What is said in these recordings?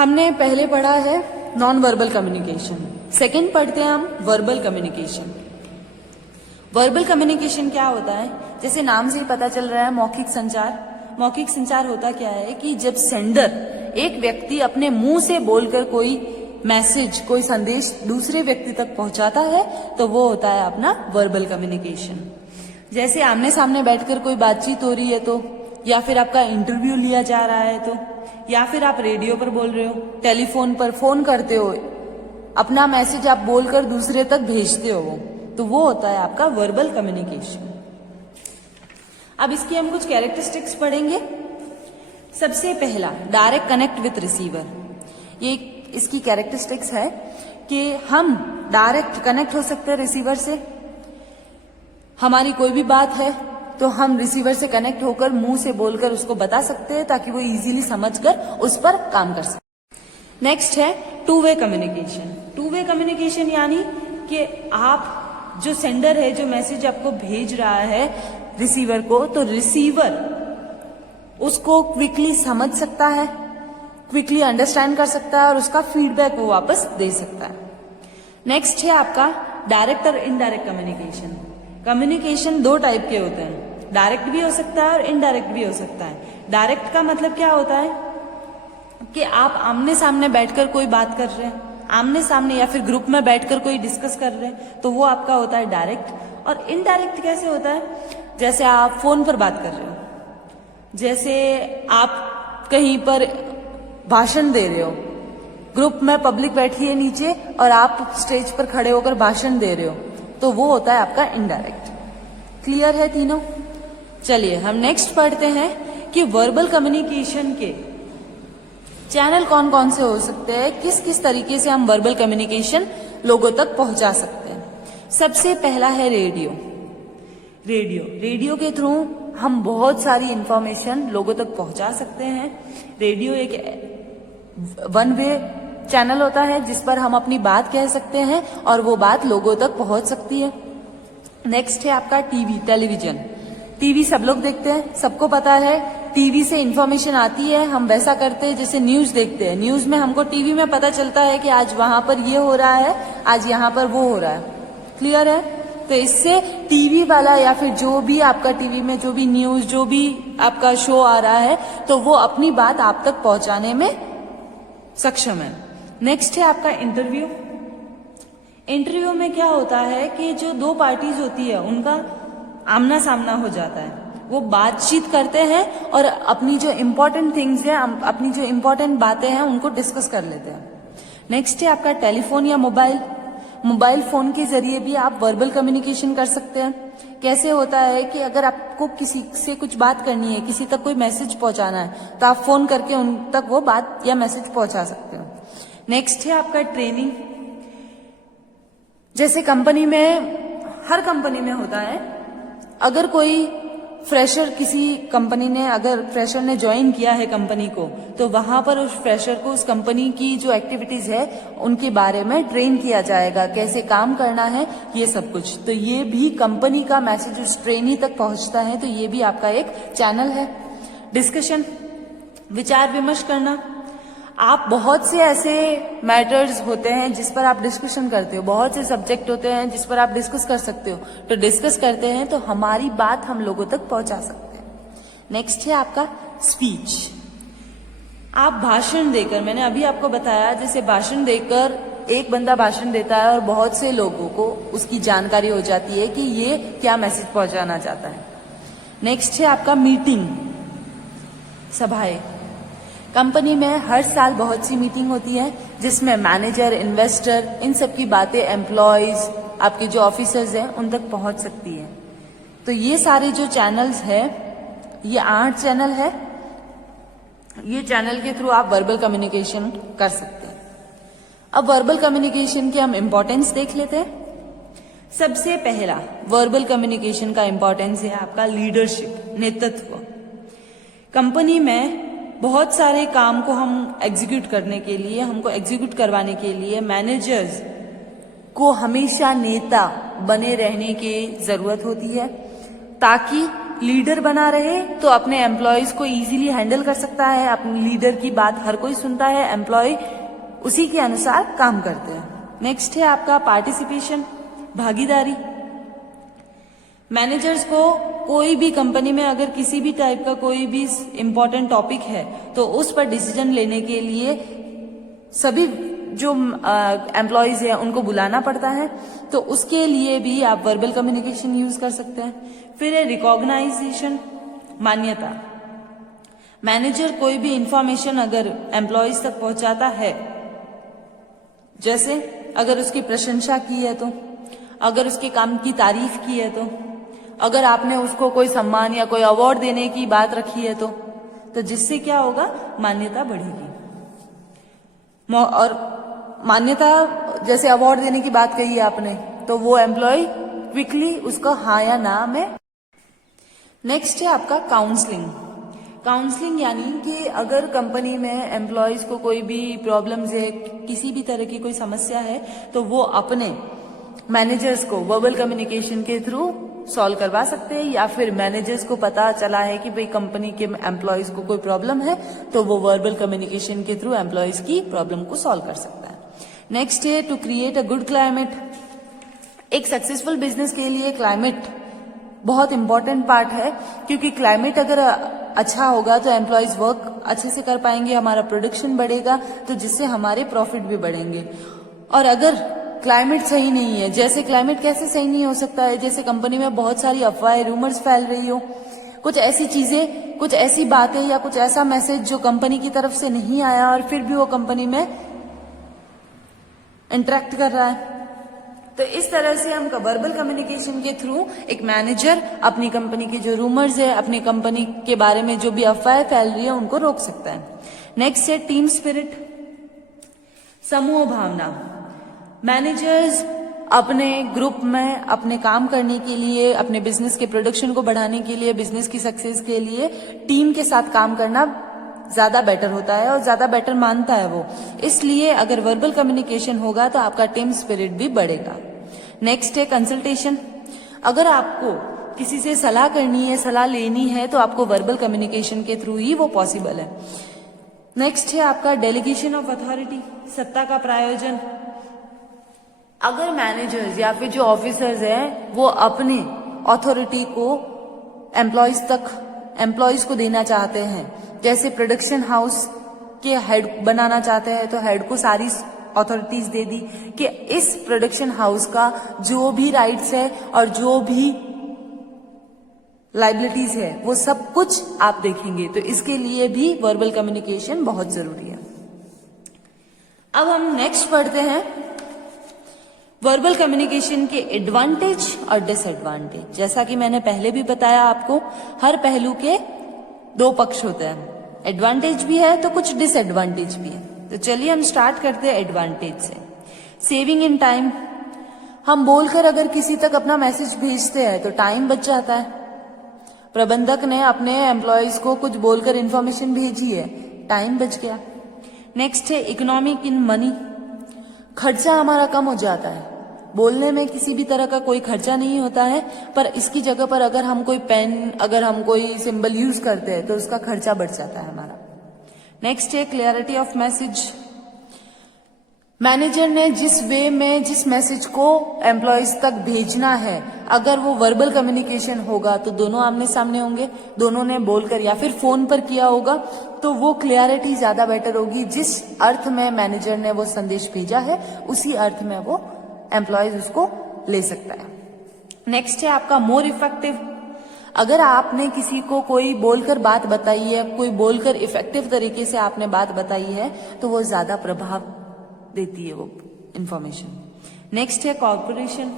हमने पहले पढ़ा है नॉन वर्बल कम्युनिकेशन, सेकंड पढ़ते हैं हम वर्बल कम्युनिकेशन। वर्बल कम्युनिकेशन क्या होता है? जैसे नाम से ही पता चल रहा है, मौखिक संचार। मौखिक संचार होता क्या है कि जब सेंडर एक व्यक्ति अपने मुंह से बोलकर कोई मैसेज, कोई संदेश दूसरे व्यक्ति तक पहुंचाता है तो वो होता है अपना वर्बल कम्युनिकेशन। जैसे आमने सामने बैठकर कोई बातचीत हो रही है तो, या फिर आपका इंटरव्यू लिया जा रहा है तो, या फिर आप रेडियो पर बोल रहे हो, टेलीफोन पर फोन करते हो, अपना मैसेज आप बोलकर दूसरे तक भेजते हो, तो वो होता है आपका वर्बल कम्युनिकेशन। अब इसकी हम कुछ कैरेक्टरिस्टिक्स पढ़ेंगे। सबसे पहला, डायरेक्ट कनेक्ट विथ रिसीवर। ये इसकी कैरेक्टरिस्टिक्स है कि हम डायरेक्ट कनेक्ट हो सकते हैं रिसीवर से। हमारी कोई भी बात है तो हम रिसीवर से कनेक्ट होकर मुंह से बोलकर उसको बता सकते हैं ताकि वो इजीली समझकर उस पर काम कर सके। नेक्स्ट है two way communication. Two way communication यानी कि आप जो सेंडर है, जो मैसेज आपको भेज रहा है रिसीवर को, तो रिसीवर उसको क्विकली समझ सकता है, क्विकली अंडरस्टैंड कर सकता है और उसका फीडबैक वो वापस दे सकता है। नेक्स्ट है आपका डायरेक्ट और इनडायरेक्ट कम्युनिकेशन। कम्युनिकेशन दो टाइप के होते हैं, डायरेक्ट भी हो सकता है और इनडायरेक्ट भी हो सकता है। डायरेक्ट का मतलब क्या होता है कि आप आमने सामने बैठकर कोई बात कर रहे हैं, आमने सामने या फिर ग्रुप में बैठकर कोई डिस्कस कर रहे हैं, तो वो आपका होता है डायरेक्ट। और इनडायरेक्ट कैसे होता है? जैसे आप फोन पर बात कर रहे हो, जैसे आप कहीं पर भाषण दे रहे हो, ग्रुप में पब्लिक बैठी है नीचे और आप स्टेज पर खड़े होकर भाषण दे रहे हो, तो वो होता है आपका इनडायरेक्ट। क्लियर है तीनों? चलिए हम नेक्स्ट पढ़ते हैं कि वर्बल कम्युनिकेशन के चैनल कौन कौन से हो सकते हैं, किस किस तरीके से हम वर्बल कम्युनिकेशन लोगों तक पहुंचा सकते हैं। सबसे पहला है रेडियो। रेडियो के थ्रू हम बहुत सारी इंफॉर्मेशन लोगों तक पहुंचा सकते हैं। रेडियो एक वन वे चैनल होता है जिस पर हम अपनी बात कह सकते हैं और वो बात लोगों तक पहुंच सकती है। नेक्स्ट है आपका टीवी, टेलीविजन। टीवी सब लोग देखते हैं, सबको पता है टीवी से इंफॉर्मेशन आती है। हम वैसा करते हैं जैसे न्यूज देखते हैं, न्यूज में हमको टीवी में पता चलता है कि आज वहां पर ये हो रहा है, आज यहाँ पर वो हो रहा है। क्लियर है? तो इससे टीवी वाला या फिर जो भी आपका टीवी में जो भी न्यूज, जो भी आपका शो आ रहा है, तो वो अपनी बात आप तक पहुंचाने में सक्षम है। नेक्स्ट है आपका इंटरव्यू। इंटरव्यू में क्या होता है कि जो दो पार्टीज होती है उनका आमना सामना हो जाता है, वो बातचीत करते हैं और अपनी जो इम्पोर्टेंट थिंग्स है, अपनी जो इम्पोर्टेंट बातें हैं उनको डिस्कस कर लेते हैं। नेक्स्ट है आपका टेलीफोन या मोबाइल फोन के जरिए भी आप वर्बल कम्युनिकेशन कर सकते हैं। कैसे होता है कि अगर आपको किसी से कुछ बात करनी है, किसी तक कोई मैसेज पहुंचाना है, तो आप फोन करके उन तक वो बात या मैसेज पहुंचा सकते हो। नेक्स्ट है आपका ट्रेनिंग। जैसे कंपनी में, हर कंपनी में होता है, अगर कोई फ्रेशर, किसी कंपनी ने अगर फ्रेशर ने ज्वाइन किया है कंपनी को, तो वहां पर उस फ्रेशर को उस कंपनी की जो एक्टिविटीज है उनके बारे में ट्रेन किया जाएगा, कैसे काम करना है, ये सब कुछ। तो ये भी कंपनी का मैसेज उस ट्रेनी तक पहुंचता है, तो ये भी आपका एक चैनल है। डिस्कशन, विचार विमर्श करना। आप बहुत से ऐसे मैटर्स होते हैं जिस पर आप डिस्कशन करते हो, बहुत से सब्जेक्ट होते हैं जिस पर आप डिस्कस कर सकते हो, तो डिस्कस करते हैं तो हमारी बात हम लोगों तक पहुंचा सकते हैं। नेक्स्ट है आपका स्पीच। आप भाषण देकर, मैंने अभी आपको बताया, जैसे भाषण देकर एक बंदा भाषण देता है और बहुत से लोगों को उसकी जानकारी हो जाती है कि ये क्या मैसेज पहुंचाना चाहता है। नेक्स्ट है आपका मीटिंग, सभाएं। कंपनी में हर साल बहुत सी मीटिंग होती है जिसमें मैनेजर, इन्वेस्टर, इन सब की बातें एम्प्लॉयज, आपके जो ऑफिसर्स हैं उन तक पहुंच सकती है। तो ये सारे जो चैनल्स है, ये 8 चैनल है। ये चैनल के थ्रू आप वर्बल कम्युनिकेशन कर सकते हैं। अब वर्बल कम्युनिकेशन की हम इंपॉर्टेंस देख लेते हैं। सबसे पहला वर्बल कम्युनिकेशन का इंपॉर्टेंस है आपका लीडरशिप, नेतृत्व। कंपनी में बहुत सारे काम को हम एग्जीक्यूट करने के लिए, हमको एग्जीक्यूट करवाने के लिए मैनेजर्स को हमेशा नेता बने रहने की जरूरत होती है, ताकि लीडर बना रहे तो अपने एम्प्लॉयज को इजीली हैंडल कर सकता है, अपने लीडर की बात हर कोई सुनता है, एम्प्लॉय उसी के अनुसार काम करते हैं। नेक्स्ट है आपका पार्टिसिपेशन, भागीदारी। मैनेजर्स को कोई भी कंपनी में अगर किसी भी टाइप का कोई भी इम्पोर्टेंट टॉपिक है तो उस पर डिसीजन लेने के लिए सभी जो एम्प्लॉयज है उनको बुलाना पड़ता है, तो उसके लिए भी आप वर्बल कम्युनिकेशन यूज कर सकते हैं। फिर है रिकॉग्नाइजेशन, मान्यता। मैनेजर कोई भी इंफॉर्मेशन अगर एम्प्लॉयज तक पहुंचाता है, जैसे अगर उसकी प्रशंसा की है तो, अगर उसके काम की तारीफ की है तो, अगर आपने उसको कोई सम्मान या कोई अवार्ड देने की बात रखी है तो जिससे क्या होगा, मान्यता बढ़ेगी। और मान्यता जैसे अवार्ड देने की बात कही है आपने, तो वो एम्प्लॉय क्विकली उसका हाँ या ना में। नेक्स्ट है आपका काउंसलिंग। काउंसलिंग यानी कि अगर कंपनी में एम्प्लॉयज को कोई भी प्रॉब्लम्स है, किसी भी तरह की कोई समस्या है, तो वो अपने मैनेजर्स को वर्बल कम्युनिकेशन के थ्रू सॉल्व करवा सकते हैं, या फिर मैनेजर्स को पता चला है कि भाई कंपनी के एम्प्लॉयज को कोई प्रॉब्लम है तो वो वर्बल कम्युनिकेशन के थ्रू एम्प्लॉयज की प्रॉब्लम को सॉल्व कर सकता है। नेक्स्ट है to create a good climate. एक सक्सेसफुल बिजनेस के लिए क्लाइमेट बहुत इंपॉर्टेंट पार्ट है, क्योंकि क्लाइमेट अगर अच्छा होगा तो एम्प्लॉयज वर्क अच्छे से कर पाएंगे, हमारा प्रोडक्शन बढ़ेगा, तो जिससे हमारे प्रॉफिट भी बढ़ेंगे। और अगर क्लाइमेट सही नहीं है, जैसे क्लाइमेट कैसे सही नहीं हो सकता है, जैसे कंपनी में बहुत सारी अफवाहें, रूमर्स फैल रही हो, कुछ ऐसी चीजें, कुछ ऐसी बातें या कुछ ऐसा मैसेज जो कंपनी की तरफ से नहीं आया और फिर भी वो कंपनी में इंटरेक्ट कर रहा है, तो इस तरह से हम वर्बल कम्युनिकेशन के थ्रू एक मैनेजर अपनी कंपनी के जो रूमर्स है, अपनी कंपनी के बारे में जो भी अफवाहें फैल रही है, उनको रोक सकता है। नेक्स्ट है टीम स्पिरिट, समूह भावना। मैनेजर्स अपने ग्रुप में अपने काम करने के लिए, अपने बिजनेस के प्रोडक्शन को बढ़ाने के लिए, बिजनेस की सक्सेस के लिए टीम के साथ काम करना ज्यादा बेटर होता है और ज्यादा बेटर मानता है वो। इसलिए अगर वर्बल कम्युनिकेशन होगा तो आपका टीम स्पिरिट भी बढ़ेगा। नेक्स्ट है कंसल्टेशन। अगर आपको किसी से सलाह करनी है, सलाह लेनी है, तो आपको वर्बल कम्युनिकेशन के थ्रू ही वो पॉसिबल है। नेक्स्ट है आपका डेलीगेशन ऑफ अथॉरिटी, सत्ता का प्रायोजन। अगर मैनेजर्स या फिर जो ऑफिसर्स हैं वो अपने अथॉरिटी को एम्प्लॉयज को देना चाहते हैं, जैसे प्रोडक्शन हाउस के हेड बनाना चाहते हैं तो हेड को सारी अथॉरिटीज दे दी कि इस प्रोडक्शन हाउस का जो भी राइट्स है और जो भी लाइबिलिटीज है वो सब कुछ आप देखेंगे, तो इसके लिए भी वर्बल कम्युनिकेशन बहुत जरूरी है। अब हम नेक्स्ट पढ़ते हैं वर्बल कम्युनिकेशन के एडवांटेज और डिसएडवांटेज। जैसा कि मैंने पहले भी बताया आपको, हर पहलू के दो पक्ष होते हैं, एडवांटेज भी है तो कुछ डिसएडवांटेज भी है। तो चलिए हम स्टार्ट करते हैं एडवांटेज से। सेविंग इन टाइम, हम बोलकर अगर किसी तक अपना मैसेज भेजते हैं तो टाइम बच जाता है। प्रबंधक ने अपने एम्प्लॉयज को कुछ बोलकर इंफॉर्मेशन भेजी है, टाइम बच गया। नेक्स्ट है इकोनॉमिक इन मनी, खर्चा हमारा कम हो जाता है। बोलने में किसी भी तरह का कोई खर्चा नहीं होता है, पर इसकी जगह पर अगर हम कोई पेन, अगर हम कोई सिंबल यूज करते हैं तो उसका खर्चा बढ़ जाता है हमारा। नेक्स्ट है क्लियरिटी ऑफ मैसेज, मैनेजर ने जिस वे में जिस मैसेज को एम्प्लॉयज तक भेजना है, अगर वो वर्बल कम्युनिकेशन होगा तो दोनों आमने सामने होंगे, दोनों ने बोलकर या फिर फोन पर किया होगा तो वो क्लियरिटी ज्यादा बेटर होगी। जिस अर्थ में मैनेजर ने वो संदेश भेजा है उसी अर्थ में वो एम्प्लॉयज उसको ले सकता है। नेक्स्ट है आपका मोर इफेक्टिव, अगर आपने किसी को कोई बोलकर बात बताई है, कोई बोलकर इफेक्टिव तरीके से आपने बात बताई है तो वो ज्यादा प्रभाव देती है वो इंफॉर्मेशन। नेक्स्ट है कॉर्पोरेशन,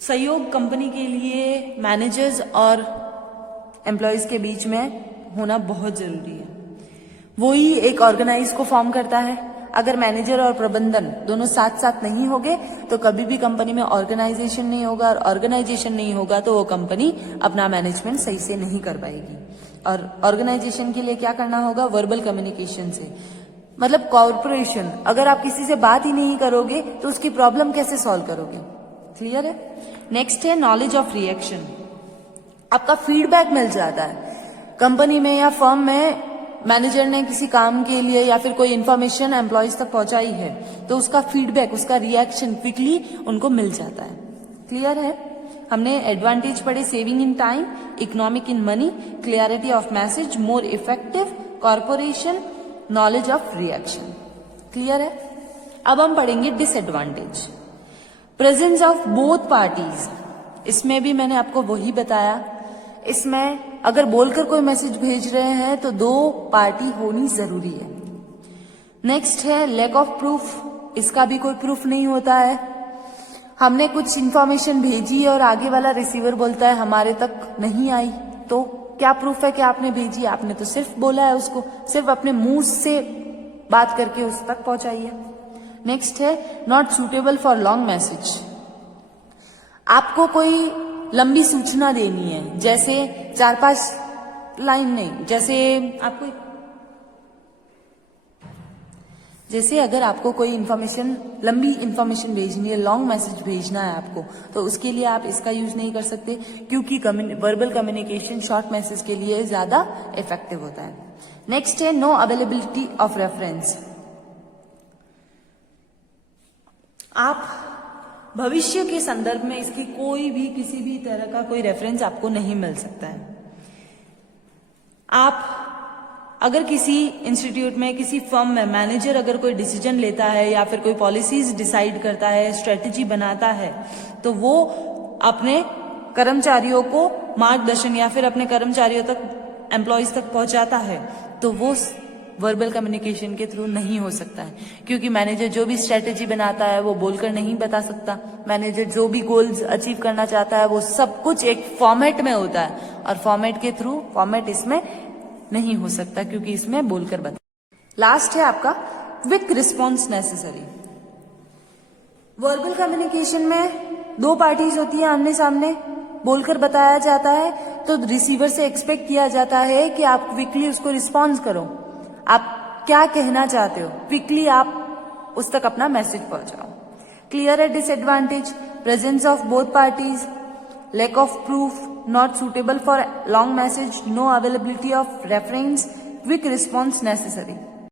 सहयोग कंपनी के लिए मैनेजर्स और एम्प्लॉयज के बीच में होना बहुत जरूरी है। वो ही एक ऑर्गेनाइज को फॉर्म करता है। अगर मैनेजर और प्रबंधन दोनों साथ साथ नहीं होंगे तो कभी भी कंपनी में ऑर्गेनाइजेशन नहीं होगा, और ऑर्गेनाइजेशन नहीं होगा तो वो कंपनी अपना मैनेजमेंट सही से नहीं कर पाएगी। और ऑर्गेनाइजेशन के लिए क्या करना होगा, वर्बल कम्युनिकेशन से। मतलब कॉर्पोरेशन, अगर आप किसी से बात ही नहीं करोगे तो उसकी प्रॉब्लम कैसे सॉल्व करोगे, क्लियर है? नेक्स्ट है नॉलेज ऑफ रिएक्शन। आपका फीडबैक मिल जाता है कंपनी में या फर्म में, मैनेजर ने किसी काम के लिए या फिर कोई इंफॉर्मेशन एम्प्लॉयज तक पहुंचाई है तो उसका फीडबैक, उसका रिएक्शन क्विकली उनको मिल जाता है। क्लियर है? हमने एडवांटेज पढ़े, saving in time, economic in money, clarity of message, more effective, corporation, knowledge of reaction. Clear है? अब हम पढ़ेंगे disadvantage. Presence of both parties, इसमें भी मैंने आपको वही बताया, इसमें अगर बोलकर कोई मैसेज भेज रहे हैं तो दो पार्टी होनी जरूरी है। नेक्स्ट है लैक ऑफ प्रूफ, इसका भी कोई प्रूफ नहीं होता है। हमने कुछ इंफॉर्मेशन भेजी और आगे वाला रिसीवर बोलता है हमारे तक नहीं आई, तो क्या प्रूफ है कि आपने भेजी? आपने तो सिर्फ बोला है उसको, सिर्फ अपने मुंह से बात करके उस तक पहुंचाई है। नेक्स्ट है not suitable for long message. आपको कोई लंबी सूचना देनी है, जैसे 4-5 लाइन नहीं, जैसे अगर आपको कोई इंफॉर्मेशन, लंबी इंफॉर्मेशन भेजनी है, लॉन्ग मैसेज भेजना है आपको, तो उसके लिए आप इसका यूज नहीं कर सकते, क्योंकि वर्बल कम्युनिकेशन शॉर्ट मैसेज के लिए ज्यादा इफेक्टिव होता है। नेक्स्ट है नो अवेलेबिलिटी ऑफ रेफरेंस। आप भविष्य के संदर्भ में इसकी कोई भी किसी भी तरह का कोई रेफरेंस आपको नहीं मिल सकता है। आप अगर किसी इंस्टीट्यूट में, किसी फर्म में मैनेजर अगर कोई डिसीजन लेता है या फिर कोई पॉलिसीज डिसाइड करता है, स्ट्रेटेजी बनाता है, तो वो अपने कर्मचारियों को मार्गदर्शन या फिर अपने कर्मचारियों तक, एम्प्लॉयज तक पहुंचाता है, तो वो वर्बल कम्युनिकेशन के थ्रू नहीं हो सकता है, क्योंकि मैनेजर जो भी स्ट्रेटेजी बनाता है वो बोलकर नहीं बता सकता। मैनेजर जो भी गोल्स अचीव करना चाहता है वो सब कुछ एक फॉर्मेट में होता है, और फॉर्मेट के थ्रू, फॉर्मेट इसमें नहीं हो सकता क्योंकि इसमें बोलकर बता। लास्ट है आपका quick response necessary. Verbal communication में दो पार्टीज होती है आमने सामने, बोलकर बताया जाता है, तो रिसीवर से एक्सपेक्ट किया जाता है कि आप क्विकली उसको रिस्पॉन्स करो। आप क्या कहना चाहते हो, क्विकली आप उस तक अपना मैसेज पहुंचाओ। क्लियर है? Disadvantage, presence of both parties, lack of proof, not suitable for long message, no availability of reference, quick response necessary.